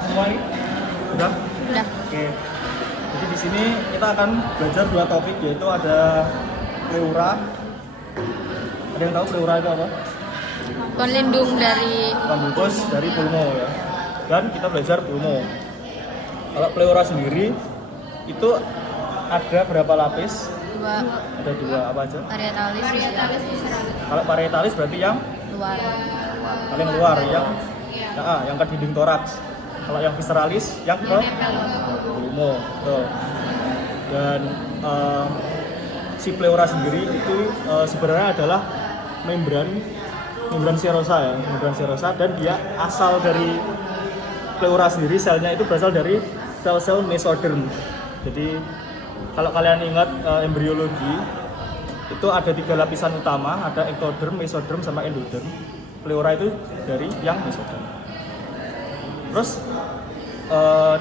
Semua ini udah? Udah. Oke. Jadi di sini kita akan belajar dua topik, yaitu ada pleura. Ada yang tahu pleura itu apa? Pelindung dari Pembungkus dari pulmo ya. Dan kita belajar pulmo. Kalau pleura sendiri itu ada berapa lapis? dua Ada dua, apa aja? parietalis Kalau parietalis berarti yang luar. paling luar, yang ke dinding toraks. Kalau yang visceralis yang ke pulmo. Tuh. Dan si pleura sendiri itu sebenarnya adalah membran serosa ya, membran serosa, dan dia asal dari pleura sendiri, selnya itu berasal dari sel-sel mesoderm. Jadi kalau kalian ingat embriologi itu ada 3 lapisan utama, ada ektoderm, mesoderm, sama endoderm. Pleura itu dari yang mesoderm. Terus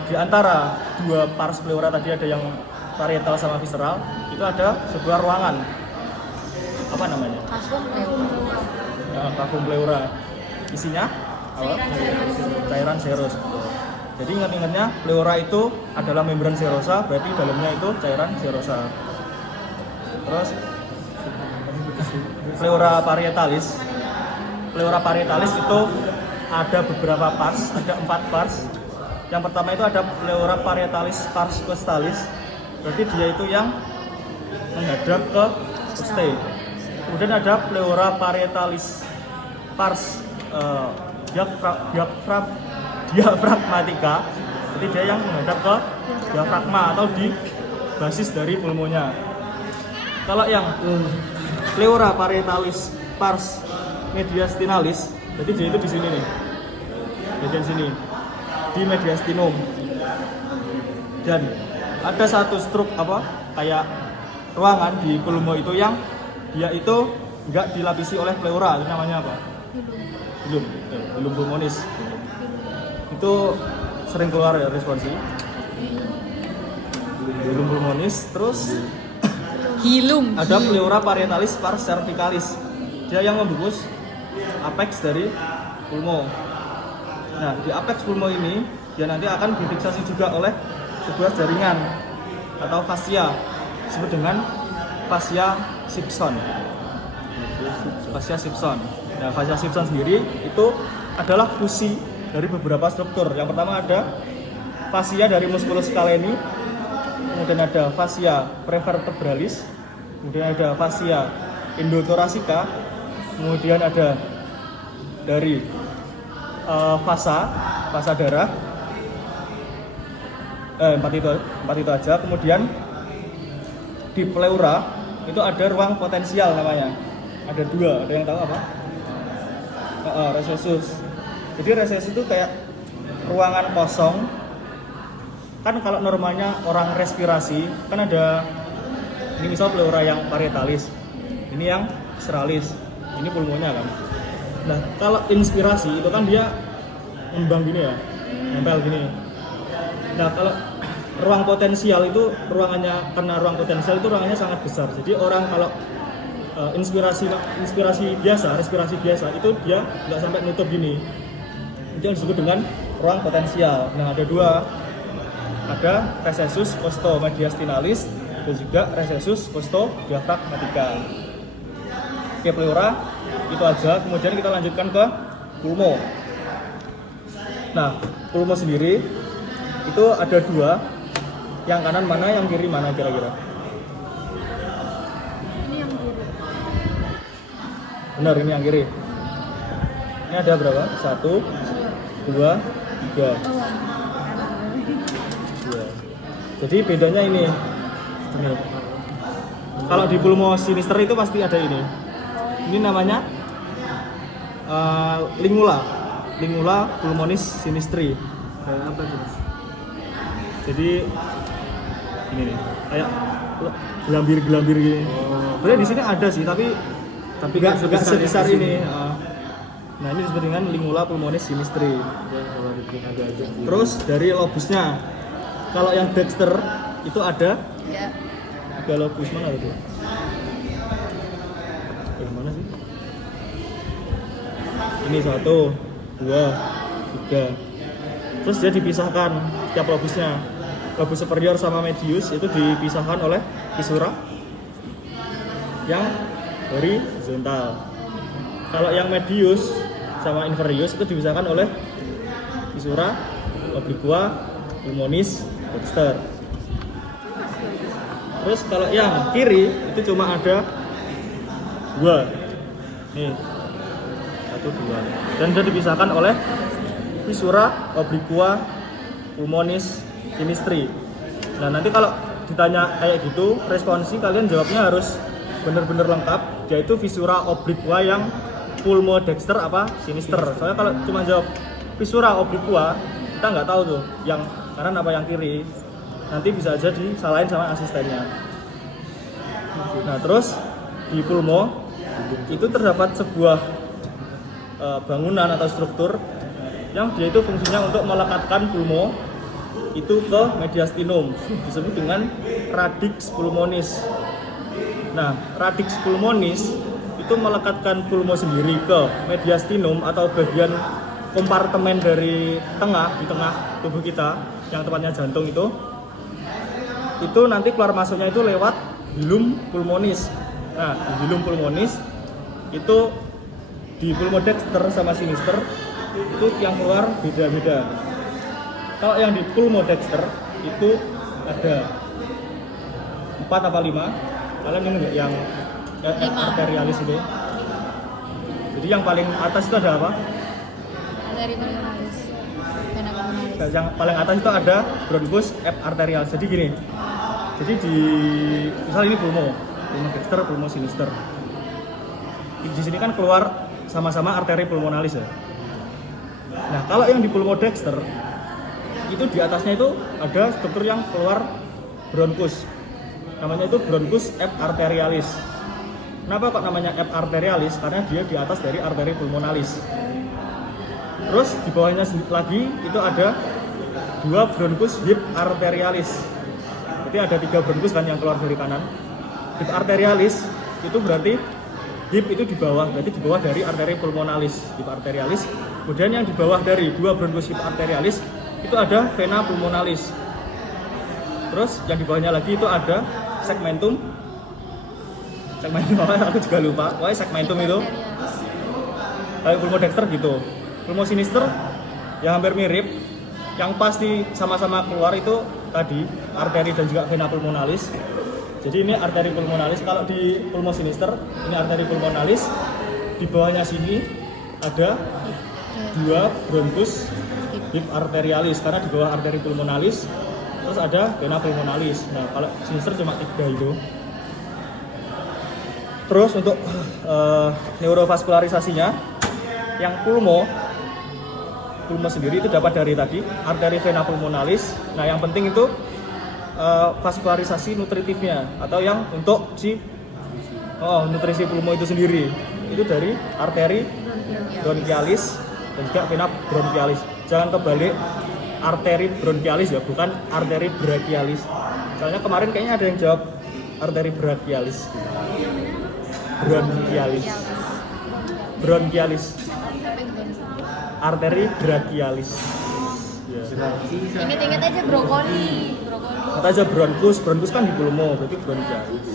di antara dua pars pleura tadi, ada yang parietal sama visceral, itu ada sebuah ruangan, apa namanya? Kasum Kafum pleura. Isinya apa? Cairan serus. Jadi ingat-ingatnya pleura itu adalah membran serosa, berarti dalamnya itu cairan serosa. Terus pleura parietalis. Pleura parietalis itu ada beberapa pars, ada 4 pars. Yang pertama itu ada pleura parietalis pars costalis. Berarti dia itu yang menghadap ke costae. Kemudian ada pleura parietalis pars diafragmatica. Jadi dia yang menghadap ke diafragma atau di basis dari pulmonya. Kalau yang pleura parietalis pars mediastinalis, jadi dia itu di sini nih, bagian sini, di mediastinum. Dan ada satu struk kayak ruangan di pulmo itu yang dia itu nggak dilapisi oleh pleura, itu namanya apa? Hilum pulmonis. Itu sering keluar ya responsi. Hilum pulmonis. Terus ada pleura parietalis pars cervicalis. Dia yang membungkus apex dari pulmo. Nah, di apex pulmo ini dia nanti akan difiksasi juga oleh sebuah jaringan atau fascia, disebut dengan fascia Simpson. Fascia Simpson. Nah, fascia Simpson sendiri itu adalah fusi dari beberapa struktur. Yang pertama ada fascia dari musculus scaleni, kemudian ada fascia prevertebralis, kemudian ada fascia endothoracica, kemudian ada dari fasa darah. 4 itu aja. Kemudian di pleura itu ada ruang potensial namanya. Ada 2, ada yang tahu apa? Recessus. Jadi recessus itu kayak ruangan kosong. Kan kalau normalnya orang respirasi kan ada, ini misal pleura yang parietalis, ini yang visceralis, ini pulmonya kan. Nah, kalau inspirasi itu kan dia ngembang gini ya, nempel gini. Nah, kalau ruang potensial itu ruangannya, karena ruang potensial itu ruangannya sangat besar. Jadi orang kalau inspirasi biasa, respirasi biasa itu dia nggak sampai nutup gini. Itu yang disebut dengan ruang potensial. Nah, ada 2, ada recessus costomediastinalis dan juga recessus costodiafragmatica. Oke, pleura itu aja. Kemudian kita lanjutkan ke pulmo. Nah, pulmo sendiri itu ada 2. Yang kanan mana, yang kiri mana kira-kira? Ini yang kiri. Benar, ini yang kiri. Ini ada berapa? 1, 2, 3. Ya. Jadi bedanya ini. Kalau di pulmo sinister itu pasti ada ini. Ini namanya lingula pulmonis sinistri. Kayak apa tuh? Jadi ini nih, kayak gelambir gini. Sebenarnya di sini ada sih, tapi nggak sebesar ini. Nah, ini disebut dengan lingula pulmonis sinistri. Terus dari lobusnya, kalau yang Dexter itu ada 3 lobus. Mana itu? Mana sih? Ini 1, 2, 3. Terus dia dipisahkan setiap lobusnya. Lobus superior sama medius itu dipisahkan oleh visura yang horizontal. Kalau yang medius sama inferius itu dipisahkan oleh visura obliqua, pulmonis, dexter. Terus kalau yang kiri itu cuma ada 2. Nih. 1, 2. Dan itu dipisahkan oleh visura obliqua, pulmonis, sinistri. Nah, nanti kalau ditanya kayak gitu, responsi kalian jawabnya harus benar-benar lengkap, yaitu visura obliqua yang pulmodexter apa sinister. Soalnya kalau cuma jawab visura obliqua, kita nggak tahu tuh yang kanan apa yang kiri. Nanti bisa aja disalahin sama asistennya. Nah, terus di pulmo itu terdapat sebuah bangunan atau struktur yang dia itu fungsinya untuk melekatkan pulmo itu ke mediastinum, disebut dengan radix pulmonis. Nah, radix pulmonis itu melekatkan pulmo sendiri ke mediastinum atau bagian kompartemen dari di tengah tubuh kita yang tepatnya jantung itu nanti keluar masuknya itu lewat hilum pulmonis. Nah, di hilum pulmonis itu di pulmodexter sama sinister itu yang keluar beda-beda. Kalau yang di pulmodexter itu ada 4 apa 5? Kalian ingat nggak yang arterialis itu? Jadi yang paling atas itu ada apa? Arteri pulmonalis, vena pulmonalis. Yang paling atas itu ada bronchus arterialis. Jadi gini. Jadi misal ini pulmodexter, pulmo sinister. Di sini kan keluar sama-sama arteri pulmonalis ya. Nah, kalau yang di pulmodexter itu di atasnya itu ada struktur yang keluar bronchus. Namanya itu bronchus arterialis. Kenapa kok namanya arterialis? Karena dia di atas dari arteri pulmonalis. Terus di bawahnya lagi itu ada 2 bronchus arterialis. Berarti ada 3 bronchus kan yang keluar dari kanan. Arterialis itu berarti hip itu di bawah, berarti di bawah dari arteri pulmonalis, hip arterialis. Kemudian yang di bawah dari 2 bronchus arterialis itu ada vena pulmonalis. Terus yang di bawahnya lagi itu ada segmentum apa aku juga lupa. Pokoknya segmentum itu kayak pulmodexter gitu. Pulmo sinister ya hampir mirip. Yang pasti sama-sama keluar itu tadi arteri dan juga vena pulmonalis. Jadi ini arteri pulmonalis. Kalau di pulmo sinister ini arteri pulmonalis. Di bawahnya sini ada 2 bronchus hip arterialis karena di bawah arteri pulmonalis. Terus ada vena pulmonalis. Nah, kalau sinister cuma 3 itu. Terus untuk neurovaskularisasinya yang pulmo sendiri itu dapat dari tadi arteri vena pulmonalis. Nah, yang penting itu vaskularisasi nutritifnya atau yang untuk nutrisi pulmo itu sendiri itu dari arteri bronchialis dan juga vena bronchialis. Jangan kebalik, arteri bronchialis ya, bukan arteri brachialis. Soalnya kemarin kayaknya ada yang jawab arteri brachialis. Bronchialis. Arteri brachialis. Ya. Ingat-ingat aja brokoli. Kata aja bronchus kan di pulmo, berarti bronchialis.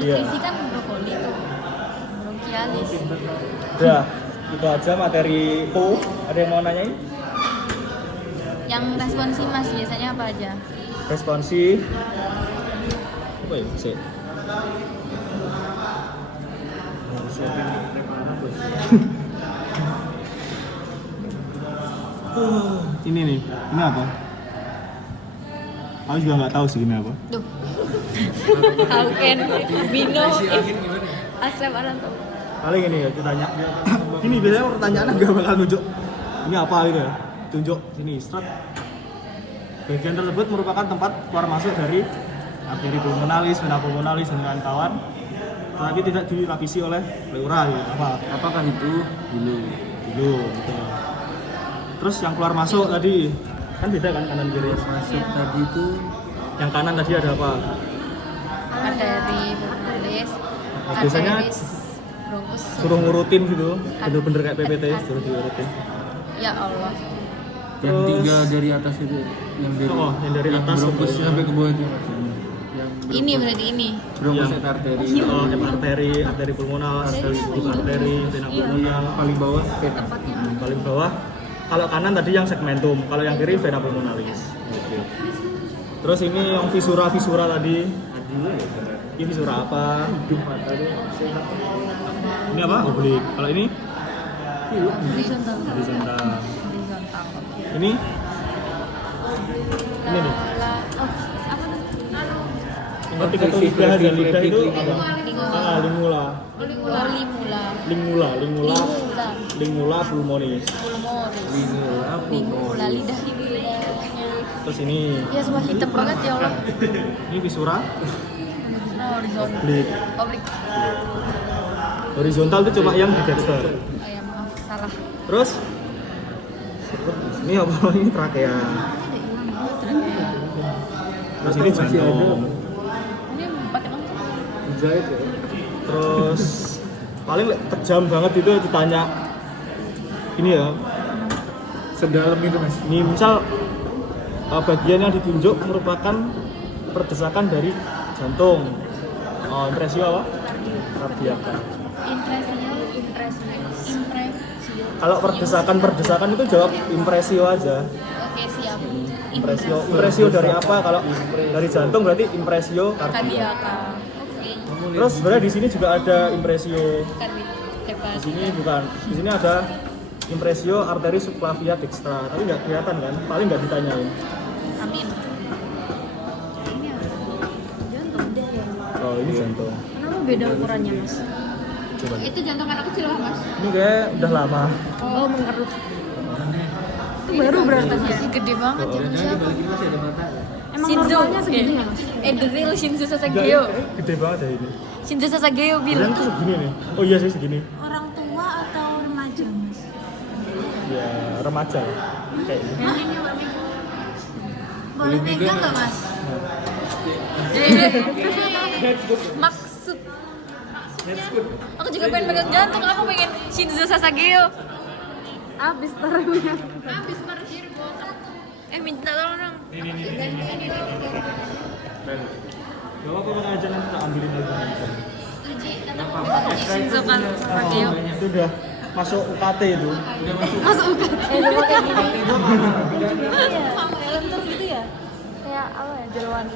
Iya. Nutrisi kan brokoli tuh. Bronchialis. Udah, itu aja materi PU. Ada yang mau nanyain? Yang responsi Mas biasanya apa aja? Responsi apa ya? Sih. Ini nih, ini apa? Aku juga nggak tahu sih ini apa. Duh. Tahu kan? Bino. Asrem Aranto. Paling ini ya, ditanya. Ini biasanya pertanyaan nggak bakal nunjuk. Ini apa gitu ya? Tunjuk sini, strat. Bagian tersebut merupakan tempat keluar masuk dari arteri pulmonalis, vena pulmonalis dan kawan-kawan, tetapi tidak dilapisi oleh pleura. Gitu. Apakah itu hilum? Hilum, betul. Terus yang keluar masuk tadi kan beda kan kanan kiri. Masuk tadi itu Yang kanan tadi ada apa? Arteri pulmonalis. Nah, biasanya Bronchus. suruh ngurutin gitu, bener-bener kayak PPT, suruh diurutin. Ya Allah. Yang Terus- 3 dari atas itu, yang dari atas bronkus itu. sampai ke bawah itu. Ini berarti ini. Bronkus Yang- eta arteri. Arteri pulmonal, arteri vena pulmonal. Paling bawah vena. Tempatnya. Paling bawah. Kalau kanan tadi yang segmentum, kalau yang kiri vena pulmonalis. Terus ini yang visura tadi. Ini visura apa? Ini apa? Oblik. Kalau ini Horizontal. horizontal. Horizontal. Ini ini nih. Oh, apa tuh? Ketika tuh lidah dan lidah itu apa? Lingula. Lingula. Lingula. Lingula. Lingula. Lingula pulmonis. Pulmonis. Lingula. Lingula. Lidah lidahnya. Terus ini Ya semua hitam banget ya Allah. ini visura. Nah, horizontal. Oblik. Oblik. Horizontal itu cuma yang di Dexter. Oh ya maaf, salah. Terus ini apa? Ini trakea. Terus ini jantung. Ini pakai lengkap. Dijahit ya. Terus paling kejam banget itu ditanya ini ya. Sedalam itu Mas. Ini misal bagian yang ditunjuk merupakan perdesakan dari jantung. Impresio apa? Kardiaka. Impresio. Kalau perdesakan itu jawab impresio aja. Oke, siap. Impresio dari apa? Kalau dari jantung berarti impresio kardiaka. Kardiaka. Oke. Terus sebenarnya di sini juga ada impresio. Hebat. Di sini bukan. Di sini ada impresio arteri subclavia dextra. Tapi nggak kelihatan kan? Paling nggak ditanyain. Amin. Ini apa? Jantung deh ya. Oh ini jantung. Kenapa beda ukurannya, Mas? Coba. Itu jantung anak kecil lah, Mas. Ini kayak udah lama. Oh, mengerut. Itu baru berarti ya? Gede banget ya. Dibalikin Mas ada mata. Emang normalnya segini nggak, Mas? The real Shinzo Enggak, Sasageo. gede banget ya ini. Shinzo Sasageo Kalian bilang tuh segini nih. Oh iya sih segini. orang tua atau remaja, Mas? Ya remaja. Kayak ini. Boleh pegang nggak, Mas? Maksud aku juga pengen pegang jantung, aku pengen Shinzo Sasageo. Abis taruhnya. Abis parkir minta tolong dong. Gak apa-apa pakai aja nanti tak ambilin lagi. Shinzo kan Sasageo. Itu udah masuk UKT itu. Masuk UKT. Dulu kayak gini. Lentur gitu ya? Kayak apa ya, jeroan.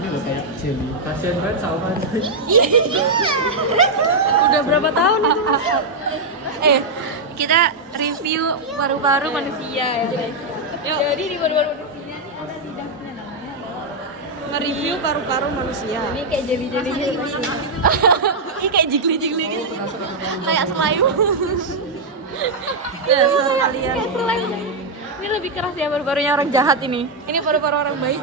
Ini loh kayak jelly. Pasien berat sama. Udah berapa tahun itu? Kita review paru-paru manusia ya. Jadi di paru-paru manusia ini ada lidahnya namanya. Nge-review paru-paru manusia. Ini kayak jeli-jeli gitu. Ini kayak jigli-jigli gitu. Kayak slime. Dasar kalian. Kayak slime. Ini lebih keras ya paru-parunya orang jahat ini. Ini paru-paru orang baik.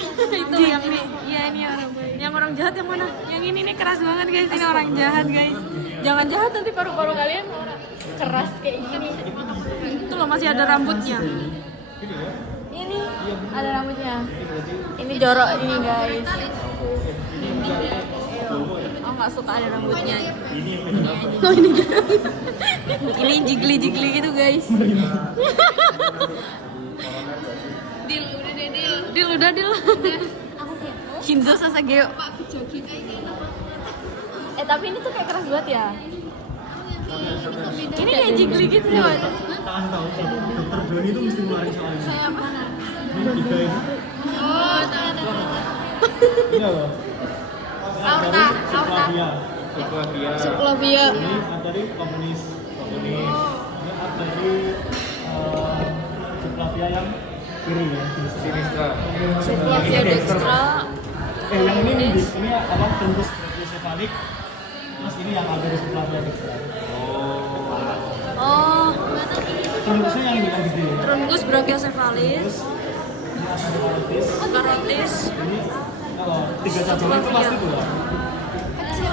Itu yang ini. Iya ini orang baik. Yang orang jahat yang mana? Yang ini nih keras banget guys. Ini orang jahat guys. Jangan jahat nanti paru-paru kalian keras kayak gini. Itu loh masih ada rambutnya. Ini ada rambutnya. Ini jorok ini guys. Oh nggak suka ada rambutnya. Oh ini jorok. Ini jigli-jigli gitu guys. Dil udah. Shinzo Sasageo. Tapi ini tuh kayak keras banget ya. Ini kayak jigli gitu sih, Pak. Tahu dokter Doni itu mesti ngeluarin soalnya. Saya apa? Ini tiga ini. Oh, tahu. Ini apa? Aorta. Subclavia. Ini arteri komunis. Ini arteri subclavia yang kiri ya. Sinistra. Subclavia dextra. Yang ini apa? Tembus brachiosefalik. Terus ini yang arteri subclavia dextra. Oh, Tembusnya yang ini yang gede. trungus brachiocephalis. Karotis. Karotis. Ini kalau tiga cabang itu pasti dua. Kecil.